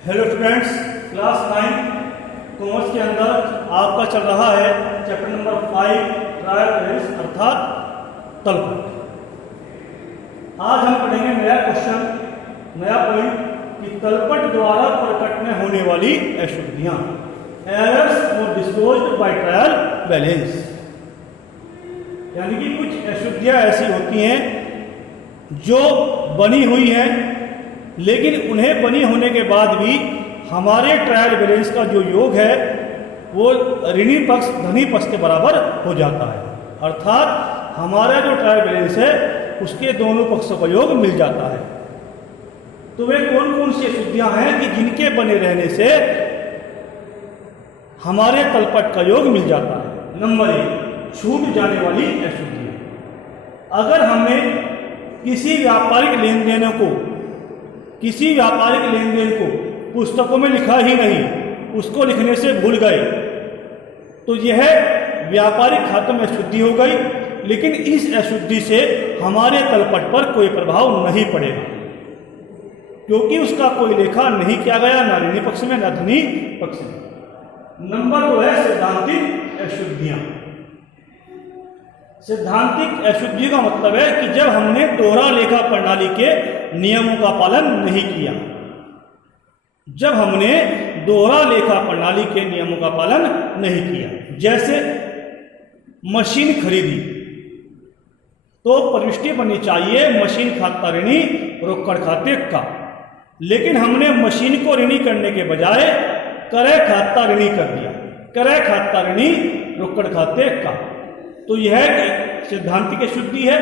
Hello students, class 9 commerce के अंदर आपका चल रहा है चैप्टर नंबर 5 ट्रायल बैलेंस अर्थात तलपट। आज हम पढ़ेंगे नया क्वेश्चन, नया पॉइंट कि तलपट द्वारा प्रकट में होने वाली अशुद्धियां, एरर्स और डिस्क्लोज्ड बाय ट्रायल बैलेंस। यानी कि कुछ अशुद्धियां ऐसी होती हैं जो बनी हुई हैं, लेकिन उन्हें बनी होने के बाद भी हमारे ट्रायल बैलेंस का जो योग है वो ऋणी पक्ष धनी पक्ष के बराबर हो जाता है। अर्थात हमारा जो ट्रायल बैलेंस है उसके दोनों पक्षों का योग मिल जाता है। तो वे कौन कौन सी अशुद्धियां हैं कि जिनके बने रहने से हमारे तलपट का योग मिल जाता है। नंबर 1, छूट जाने वाली अशुद्धियां। अगर हमने किसी व्यापारिक लेन देन को पुस्तकों में लिखा ही नहीं, उसको लिखने से भूल गए, तो यह व्यापारिक खातों में अशुद्धि हो गई, लेकिन इस अशुद्धि से हमारे तलपट पर कोई प्रभाव नहीं पड़ेगा, क्योंकि उसका कोई लेखा नहीं किया गया, न ऋणी पक्ष में न धनी पक्ष में। नंबर 2 है सैद्धांतिक अशुद्धियां। सैद्धांतिक अशुद्धि का मतलब है कि जब हमने दोहरा लेखा प्रणाली के नियमों का पालन नहीं किया। जब हमने दोहरा लेखा प्रणाली के नियमों का पालन नहीं किया, जैसे मशीन खरीदी तो प्रविष्टि बननी चाहिए मशीन खाता ऋणी रोकड़ खाते का, लेकिन हमने मशीन को ऋणी करने के बजाय क्रय खाता ऋणी कर दिया, क्रय खाता ऋणी रोकड़ खाते का। तो यह सैद्धांतिक अशुद्धि है,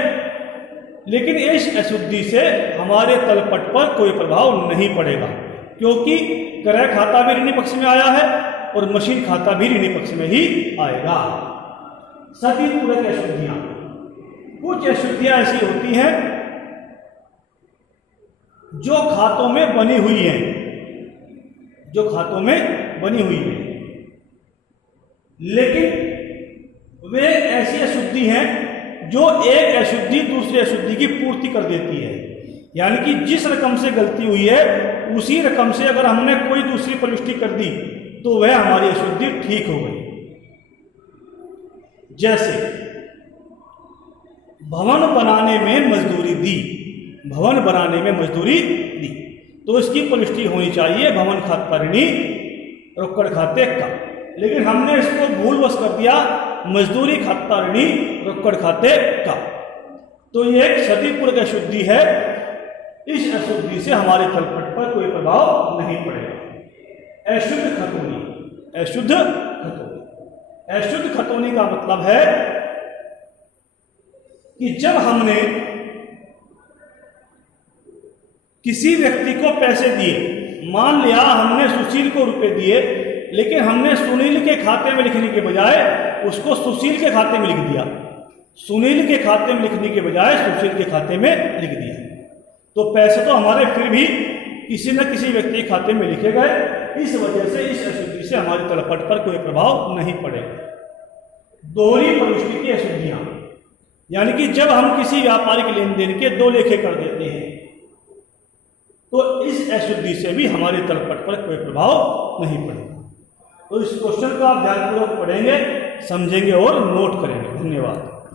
लेकिन इस अशुद्धि से हमारे तलपट पर कोई प्रभाव नहीं पड़ेगा, क्योंकि क्रय खाता भी ऋणी पक्ष में आया है और मशीन खाता भी ऋणी पक्ष में ही आएगा। सतिपूरक अशुद्धियां। कुछ अशुद्धियां ऐसी होती हैं जो खातों में बनी हुई हैं, लेकिन वे ऐसी अशुद्धि हैं जो एक अशुद्धि दूसरी अशुद्धि की पूर्ति कर देती है। यानी कि जिस रकम से गलती हुई है उसी रकम से अगर हमने कोई दूसरी प्रविष्टि कर दी तो वह हमारी अशुद्धि ठीक हो गई। जैसे भवन बनाने में मजदूरी दी, तो इसकी प्रविष्टि होनी चाहिए भवन खाता ऋणी रोकड़ खाते का, लेकिन हमने इसको भूलवश कर दिया मजदूरी खाता ऋणी रोकड़ खाते का। तो यह एक सतिपूरक अशुद्धि है। इस अशुद्धि से हमारे तलपट पर कोई प्रभाव नहीं पड़ेगा। अशुद्ध खतौनी का मतलब है कि जब हमने किसी व्यक्ति को पैसे दिए, मान लिया हमने सुशील को रुपए दिए, लेकिन हमने सुनील के खाते में लिखने के बजाय उसको सुशील के खाते में लिख दिया, सुनील के खाते में लिखने के बजाय सुशील के खाते में लिख दिया, तो पैसे तो हमारे फिर भी किसी न किसी व्यक्ति के खाते में लिखे गए। इस वजह से इस अशुद्धि से हमारे तलपट पर कोई प्रभाव नहीं पड़ेगा। दोहरी प्रविष्टि की अशुद्धियां। यानी कि जब हम किसी व्यापारिक लेन देन के 2 लेखे कर देते हैं तो इस अशुद्धि से भी हमारे तलपट पर कोई प्रभाव नहीं पड़ेगा। तो इस क्वेश्चन को आप ध्यानपूर्वक पढ़ेंगे, समझेंगे और नोट करेंगे। धन्यवाद।